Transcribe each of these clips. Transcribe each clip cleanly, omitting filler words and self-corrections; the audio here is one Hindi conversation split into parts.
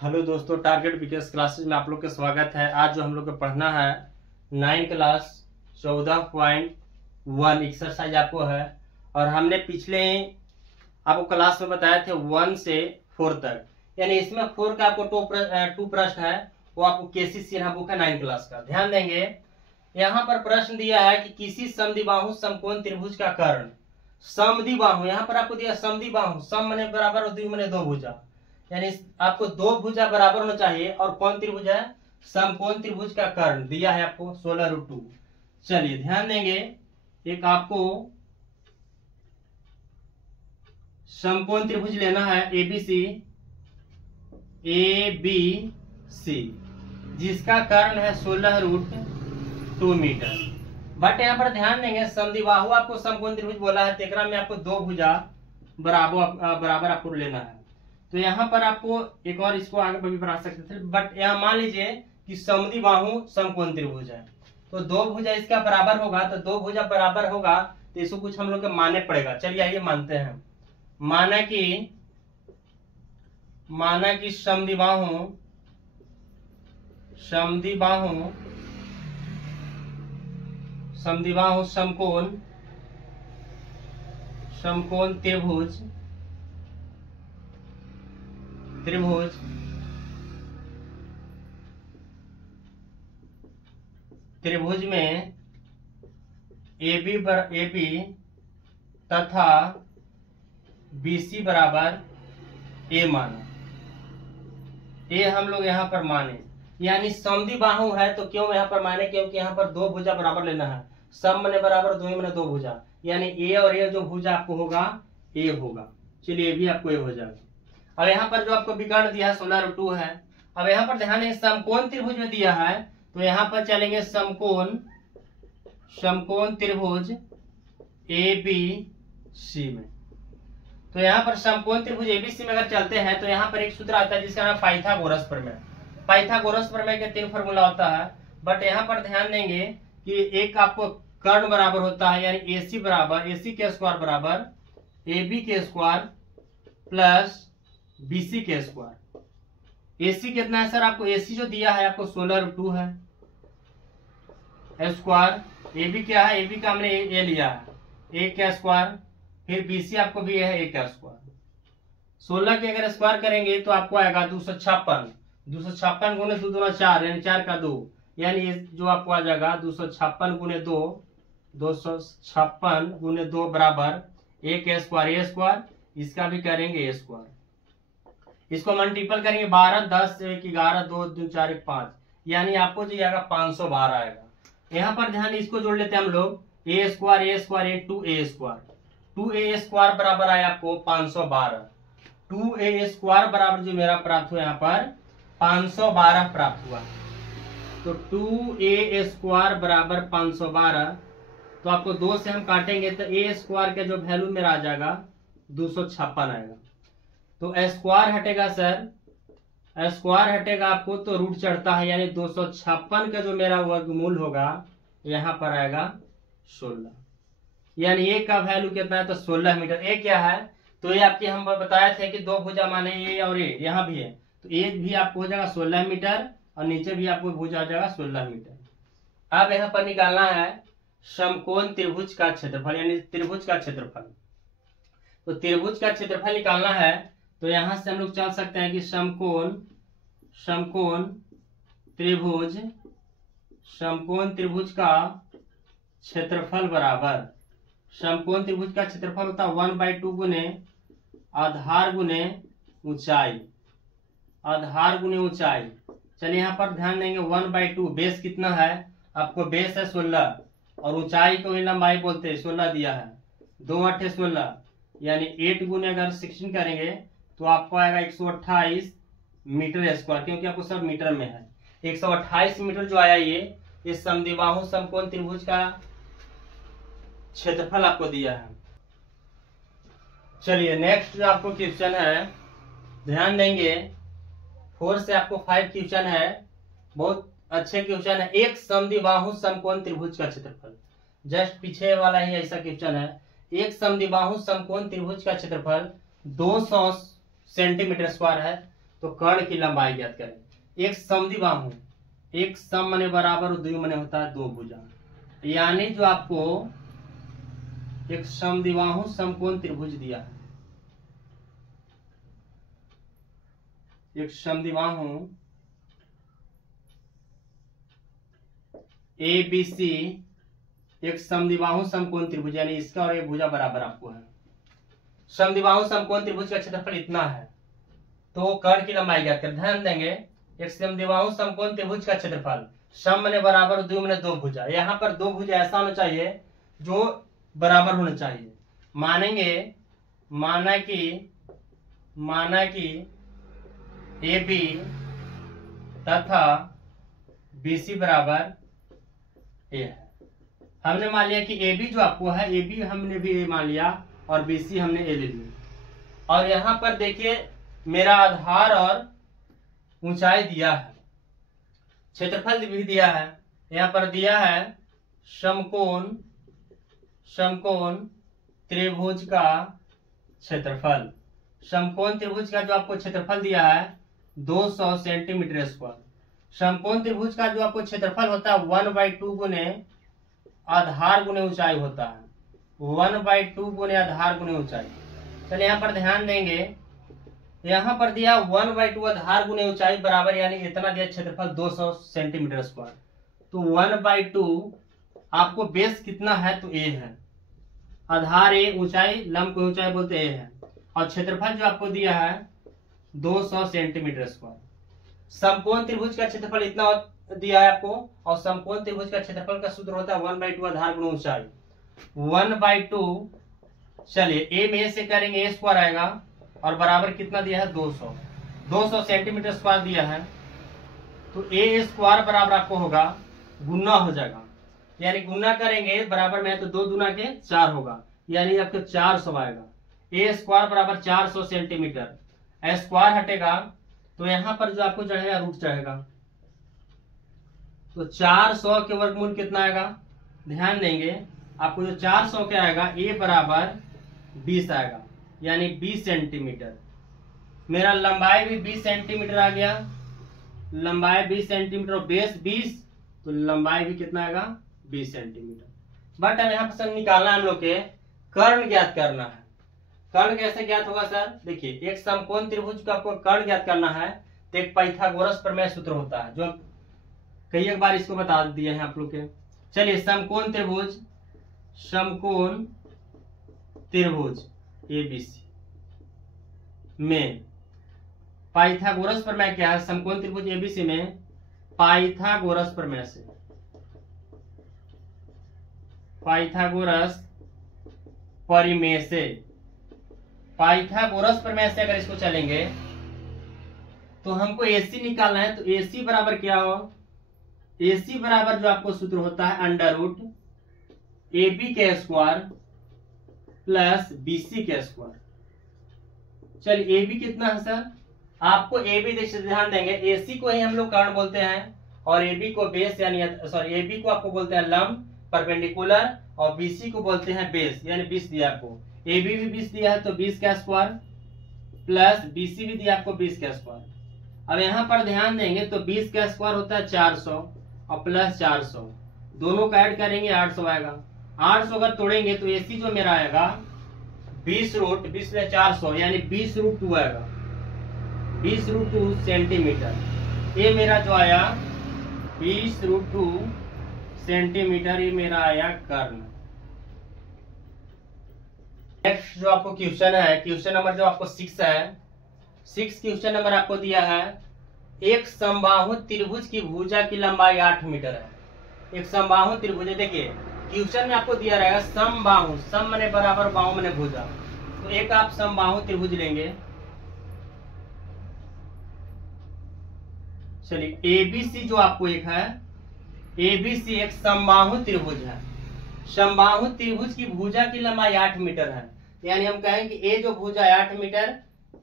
हेलो दोस्तों, टारगेट बीकेएस क्लासेज में आप लोग का स्वागत है। आज जो हम लोग को पढ़ना है 9 क्लास 14.1 एक्सरसाइज आपको है। और हमने पिछले आपको क्लास में बताए थे 1 से 4 तक, यानी इसमें 4 का आपको टू प्रश्न है, वो आपको केसी सिन्हा बुक है 9 क्लास का। ध्यान देंगे, यहाँ पर प्रश्न दिया है कि किसी समद्विबाहु समकोण त्रिभुज का कर्ण। समद्विबाहु यहाँ पर आपको दिया समद्विबाहु, सम मने बराबर और द्वि मने दो भुजा, यानी आपको दो भुजा बराबर होना चाहिए। और कौन त्रिभुज है? समकोण त्रिभुज का कर्ण दिया है आपको 16√2। चलिए ध्यान देंगे, एक आपको समकोण त्रिभुज लेना है एबीसी, जिसका कर्ण है 16√2 मीटर। बट यहाँ पर ध्यान देंगे, समद्विबाहु आपको समकोण त्रिभुज बोला है, तेकरा में आपको दो भुजा बराबर आपको लेना है। तो यहाँ पर आपको एक और इसको आगे भी बढ़ा सकते थे, बट यहाँ मान लीजिए कि समद्विबाहु समकोण त्रिभुज है, तो दो भुजा इसका बराबर होगा। तो दो भुजा बराबर होगा तो इसको कुछ हम लोग को मानने पड़ेगा। चलिए आइए मानते हैं। माना कि समद्विबाहु समकोण त्रिभुज में AB तथा BC बराबर A माना। ए हम लोग यहाँ पर माने, यानी समद्विबाहु है तो क्यों यहाँ पर माने? क्योंकि यहाँ पर दो भुजा बराबर लेना है। सम मने बराबर, दो मने दो भुजा, यानी ए और ए जो भुजा आपको होगा ए होगा। चलिए ये भी आपको ए हो जाएगा। अब यहाँ पर जो आपको विकर्ण दिया है 16√2 है। अब यहाँ पर ध्यान है समकोण त्रिभुज में दिया है, तो यहाँ पर चलेंगे समकोण त्रिभुज ABC में। तो यहाँ पर समकोण त्रिभुज ABC में अगर चलते हैं तो यहाँ पर एक सूत्र आता है जिसका नाम पाइथागोरस प्रमेय। पाइथागोरस प्रमेय के 3 फॉर्मूला होता है। बट यहाँ पर ध्यान देंगे कि एक आपको कर्ण बराबर होता है, यानी AC के स्क्वायर बराबर AB के स्क्वायर प्लस BC के स्क्वायर। AC कितना है सर? आपको AC जो दिया है आपको 16√2 है स्क्वायर। AB क्या है? AB का हमने A लिया है, A का स्क्वायर, फिर BC आपको भी है A का स्क्वायर। 16 के अगर स्क्वायर करेंगे तो आपको आएगा 256। 256 गुने 2 दूना 4, यानी 4 का 2, यानी जो आपको आ जाएगा 256 गुने 2, 256 गुने 2 बराबर A का स्क्वायर, A स्क्वायर, इसका भी करेंगे A स्क्वायर। इसको मल्टीपल करेंगे 12, 10, 1, 11, 2, 2, 4, 1, 5, यानी आपको जो आएगा 512 आएगा। यहाँ पर ध्यान, इसको जोड़ लेते हैं हम लोग, A square 2A square, 2A square बराबर आया आपको 512। 2A स्क्वायर बराबर जो मेरा प्राप्त हुआ यहाँ पर 512 प्राप्त हुआ। तो 2A स्क्वायर बराबर 512, तो आपको 2 से हम काटेंगे तो A स्क्वायर का जो वैल्यू मेरा आ जाएगा 256 आएगा। तो स्क्वायर हटेगा सर, स्क्वायर हटेगा आपको तो रूट चढ़ता है, यानी 256 का जो मेरा वर्गमूल होगा यहाँ पर आएगा 16, यानी ए का वैल्यू कितना है? तो 16 मीटर। ए क्या है? तो ये आपके हम बताए थे कि दो भुजा माने ए और ए, यहाँ भी है, तो ए भी आपको हो जाएगा 16 मीटर और नीचे भी आपको भुजा आ जाएगा 16 मीटर। अब यहाँ पर निकालना है समकोण त्रिभुज का क्षेत्रफल, यानी त्रिभुज का क्षेत्रफल। तो त्रिभुज का क्षेत्रफल निकालना है तो यहां से हम लोग चल सकते हैं कि समकोण त्रिभुज का क्षेत्रफल बराबर, समकोण त्रिभुज का क्षेत्रफल होता है 1/2 गुने आधार गुने ऊंचाई, चलिए यहाँ पर ध्यान देंगे 1/2, बेस कितना है? आपको बेस है 16 और ऊंचाई को ही लंबाई बोलते हैं, 16 दिया है, 2 8 16, यानी 8 गुने अगर 16 करेंगे तो आपको आएगा 128 मीटर स्क्वायर, क्योंकि आपको सब मीटर में है। 128 मीटर जो आया ये समद्विबाहु समकोण त्रिभुज का क्षेत्रफल आपको दिया है। चलिए नेक्स्ट जो आपको क्वेश्चन है, ध्यान देंगे 4 से आपको 5 क्वेश्चन है, बहुत अच्छे क्वेश्चन है। एक समद्विबाहु समकोण त्रिभुज का क्षेत्रफल, जस्ट पीछे वाला ही ऐसा क्वेश्चन है। एक समद्विबाहु समकोण त्रिभुज का क्षेत्रफल 200 सेंटीमीटर स्क्वायर है। तो कर्ण की लंबाई ज्ञात करें। एक समद्विबाहु, एक सम मने बराबर और द्वि मने होता है दो भुजा, यानी जो आपको एक समद्विबाहु समकोण त्रिभुज दिया है, एक समद्विबाहु ABC एक समद्विबाहु समकोण त्रिभुज, यानी इसका और ये भुजा बराबर आपको है। समद्विबाहु समकोण त्रिभुज का क्षेत्रफल इतना है, तो कर्ण की लंबाई ज्ञात कर। ध्यान देंगे, एक समद्विबाहु समकोण त्रिभुज का क्षेत्रफल सम मने बराबर, द्वि मने दो भुजा। यहाँ पर दो भुजा ऐसा होना चाहिए जो बराबर होना चाहिए। मानेंगे, माना कि AB तथा BC बराबर A है। हमने मान लिया कि AB जो आपको है, AB हमने भी A मान लिया और BC हमने A ले लिया। और यहाँ पर देखिए मेरा आधार और ऊंचाई दिया है, क्षेत्रफल भी दिया है। यहाँ पर दिया है समकोण त्रिभुज का क्षेत्रफल। समकोण त्रिभुज का जो आपको क्षेत्रफल दिया है 200 सेंटीमीटर स्क्वायर। समकोण त्रिभुज का जो आपको क्षेत्रफल होता है 1/2 गुने आधार गुने ऊंचाई होता है, 1/2 गुने आधार गुने ऊंचाई। चलिए यहाँ पर ध्यान देंगे, यहाँ पर दिया 1/2 आधार गुने ऊंचाई बराबर, यानी इतना दिया क्षेत्रफल 200 सेंटीमीटर स्क्वायर। तो 1/2 आपको बेस कितना है तो A है, आधार A, ऊंचाई लंब को ऊंचाई बोलते A है, और क्षेत्रफल जो आपको दिया है 200 सेंटीमीटर स्क्वायर। समकोण त्रिभुज का क्षेत्रफल इतना दिया है आपको, और समकोण त्रिभुज का क्षेत्रफल का सूत्र होता है 1/2 आधार गुणे ऊंचाई। 1/2 चलिए A में से करेंगे A स्क्वायर आएगा, और बराबर कितना दिया है 200 सेंटीमीटर स्क्वायर दिया है। तो A स्क्वायर बराबर आपको होगा, गुना हो जाएगा, यानी गुना करेंगे बराबर में है तो 2 दूना के 4 होगा, यानी आपको 400 आएगा। A स्क्वायर बराबर 400 सेंटीमीटर, स्क्वायर हटेगा तो यहाँ पर जो आपको चढ़ेगा रूट चढ़ेगा, तो 400 के वर्गमूल कितना आएगा। ध्यान देंगे आपको जो 400 के आएगा A बराबर 20 आएगा, यानी 20 सेंटीमीटर। मेरा लंबाई भी 20 सेंटीमीटर आ गया, लंबाई 20 सेंटीमीटर और बेस 20, तो लंबाई भी कितना आएगा 20 सेंटीमीटर। बट अब यहाँ पर निकालना है हम लोग के कर्ण ज्ञात करना है। कर्ण कैसे ज्ञात होगा सर, देखिए एक समकोण त्रिभुज का आपको कर्ण ज्ञात करना है तो एक पाइथागोरस प्रमेय सूत्र होता है, जो कई एक बार इसको बता दिए हैं आप लोग के। चलिए समकोण त्रिभुज ABC में पाइथागोरस प्रमेय क्या है। समकोण त्रिभुज ABC में पाइथागोरस प्रमेय से, पाइथागोरस परिमेय से, पाइथागोरस प्रमेय से अगर इसको चलेंगे तो हमको AC निकालना है। तो AC बराबर क्या हो, AC बराबर जो आपको सूत्र होता है अंडर रूट AB के स्क्वायर प्लस BC के स्क्वायर। चलिए AB कितना है सर, आपको AB ध्यान देंगे, AC को ही हम लोग कर्ण बोलते हैं, और AB को बेस यानी AB को आपको बोलते हैं लंब परपेंडिकुलर, और BC को बोलते हैं बेस, यानी 20 दिया आपको। AB भी 20 दिया है तो 20 का स्क्वायर प्लस BC भी दिया आपको 20 का स्क्वायर। अब यहाँ पर ध्यान देंगे तो 20 का स्क्वायर होता है 400 और प्लस 400, दोनों का ऐड करेंगे 800 आएगा। 800 अगर तोड़ेंगे तो AC जो मेरा आएगा 20 में 400 यानी 20√2 आएगा, 20√2 सेंटीमीटर। ये मेरा जो आया 20√2 सेंटीमीटर, ये मेरा आया कर्ण। नेक्स्ट जो आपको क्वेश्चन है, क्वेश्चन नंबर जो आपको 6 है, 6 क्वेश्चन नंबर आपको दिया है एक समबाहु त्रिभुज की भुजा की लंबाई 8 मीटर है। एक समबाहु त्रिभुज, देखिए क्वेश्चन में आपको दिया रहेगा समबाहु, सम मने बराबर, बाहु मने भुजा। तो एक आप समबाहु त्रिभुज लेंगे। चलिए ABC जो आपको एक है, ABC एक समबाहु त्रिभुज है। समबाहु त्रिभुज की भुजा की लंबाई 8 मीटर है, यानी हम कहेंगे A जो भुजा है 8 मीटर,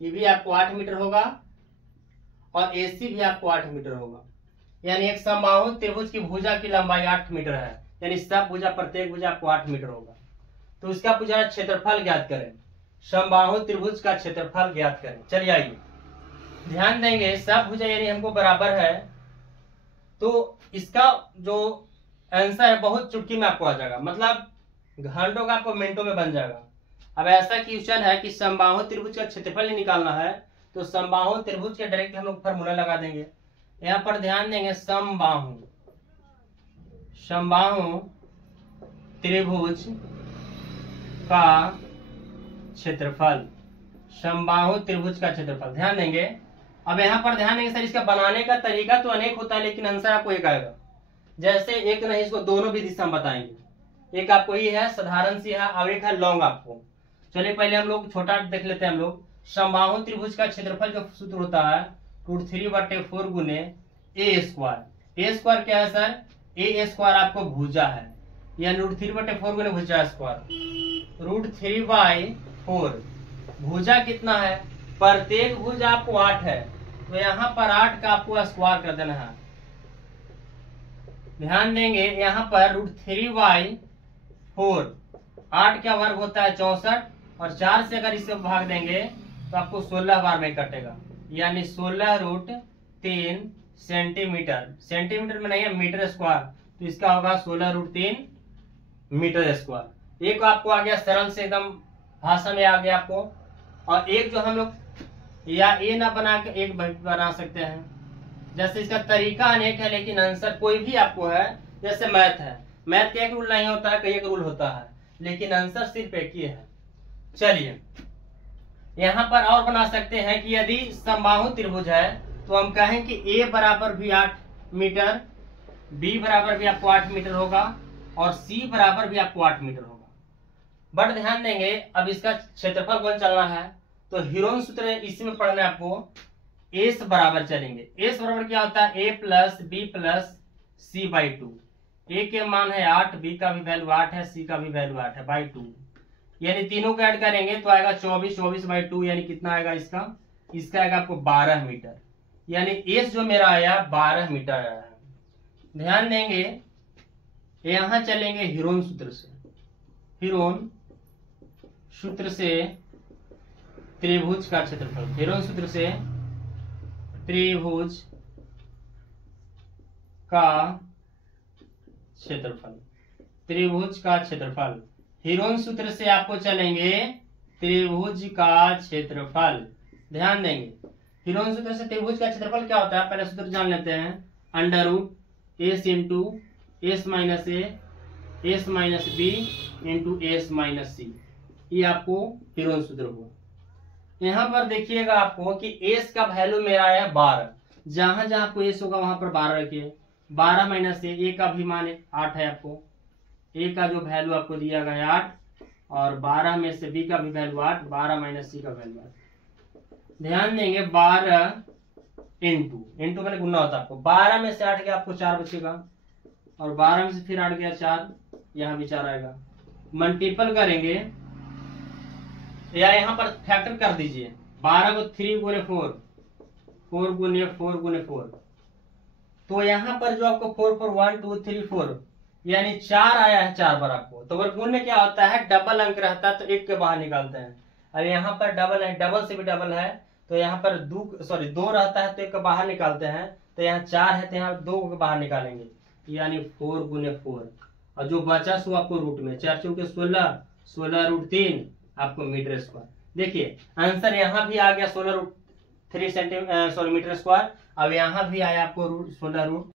ये भी आपको 8 मीटर होगा, और AC भी आपको 8 मीटर होगा। यानी एक समबाहु त्रिभुज की भुजा की लंबाई 8 मीटर है, यानी सब भुजा प्रत्येक भुजा आपको 8 मीटर होगा। तो इसका पूछा क्षेत्रफल ज्ञात करें, समबाहु त्रिभुज का क्षेत्रफल ज्ञात करें। चलिए आइए, ध्यान देंगे सब भुजा यदि हमको बराबर है तो इसका जो आंसर है बहुत चुटकी में आपको आ जाएगा, मतलब घंटों का आपको मिनटों में बन जाएगा। अब ऐसा क्वेश्चन है कि समबाहु त्रिभुज का क्षेत्रफल ही निकालना है, तो समबाहु त्रिभुज के डायरेक्ट हम लोग फॉर्मूला लगा देंगे। यहाँ पर ध्यान देंगे समबाहु त्रिभुज का क्षेत्रफल, समबाहु त्रिभुज का क्षेत्रफल ध्यान देंगे। अब यहाँ पर ध्यान देंगे सर, इसका बनाने का तरीका तो अनेक होता है लेकिन आंसर आपको एक आएगा। जैसे एक नहीं, इसको दोनों भी दिशा हम बताएंगे। एक आपको ये है साधारण सी है और एक है लॉन्ग आपको। चलिए पहले हम लोग छोटा देख लेते हैं। हम लोग समबाहु त्रिभुज का क्षेत्रफल जो सूत्र होता है √3/4 गुने ए स्क्वायर। ए स्क्वायर क्या है सर? ए स्क्वायर आपको भुजा है, यानी √3/4 गुने भुजा स्क्वायर। √3/4 भुजा कितना है? प्रत्येक भुजा आपको 8 है, तो यहाँ पर 8 का आपको स्क्वायर कर देना है। ध्यान देंगे यहाँ पर √3/4 8 का वर्ग होता है 64, और 4 से अगर इसे भाग देंगे तो आपको 16 बार में कटेगा, यानी 16√3 सेंटीमीटर। सेंटीमीटर में नहीं है, मीटर स्क्वायर, तो इसका होगा 16√3 मीटर स्क्वायर। एक आपको आ गया सरल से एकदम भाषा में आ गया आपको। और एक जो हम लोग या ए ना बना के एक बना सकते हैं, जैसे इसका तरीका अनेक है लेकिन आंसर कोई भी आपको है। जैसे मैथ है, मैथ का एक रूल नहीं होता है, कई एक रूल होता है, लेकिन आंसर सिर्फ एक ही है। चलिए यहाँ पर और बना सकते हैं कि यदि समबाहु त्रिभुज है तो हम कहें कि ए बराबर भी 8 मीटर, बी बराबर भी आपको 8 मीटर होगा, और सी बराबर भी आपको 8 मीटर होगा। बट ध्यान देंगे अब इसका क्षेत्रफल कौन चलना है, तो हीरोन सूत्र इसी में पढ़ना है आपको। एस बराबर चलेंगे। एस बराबर क्या होता है? A plus B plus C by 2। A के मान है 8, बी का भी वैल्यू 8 है, सी का भी वैल्यू 8 है, बाई 2। यानी तीनों को ऐड करेंगे तो आएगा 24, 24 बाई 2, यानी कितना आएगा इसका? इसका आएगा आपको 12 मीटर। यानी एस जो मेरा आया 12 मीटर आया है। ध्यान देंगे यहां चलेंगे हीरोन सूत्र से। हीरोन सूत्र से त्रिभुज का क्षेत्रफल, हीरोन सूत्र से त्रिभुज का क्षेत्रफल, त्रिभुज का क्षेत्रफल। हीरोन सूत्र से आपको चलेंगे त्रिभुज का क्षेत्रफल। ध्यान देंगे हीरोन सूत्र से त्रिभुज का क्षेत्रफल क्या होता है, पहले सूत्र जान लेते हैं। √S into S minus A S minus B into S minus C, ये आपको हीरोन सूत्र हुआ। यहाँ पर देखिएगा आपको कि एस का वैल्यू मेरा है 12, जहां जहां आपको एस होगा वहां पर 12 रखिए। 12 माइनस ए का भी मान 8 है आपको, ए का जो वैल्यू आपको दिया गया है 8, और 12 में से बी का भी वैल्यू 8, 12 माइनस सी का वैल्यू 8। ध्यान देंगे 12 इंटू मैंने गुना होता है आपको। 12 में से 8 गया आपको 4 बचेगा, और 12 में से फिर 8 गया 4, यहाँ भी 4 आएगा। मल्टीपल करेंगे या यहाँ पर फैक्टर कर दीजिए। 12 को 3 गुने 4, 4 गुने 4 गुने 4, तो यहाँ पर जो आपको 4 4 1 2 3 4 यानी 4 आया है 4 बार आपको। तो अगर गुण में क्या होता है, डबल अंक रहता है तो एक के बाहर निकालते हैं। और यहाँ पर डबल है, डबल से भी डबल है, तो यहाँ पर 2 रहता है तो एक के बाहर निकालते हैं। तो यहाँ 4 है तो यहाँ 2 के बाहर निकालेंगे, यानी 4 गुने 4, और जो बचा सो आपको रूट में 4 चौके 16, 16√3 आपको मीटर स्क्वायर। देखिए आंसर यहाँ भी आ गया 16√3 मीटर स्क्वायर। अब यहाँ भी आया आपको 16 रूट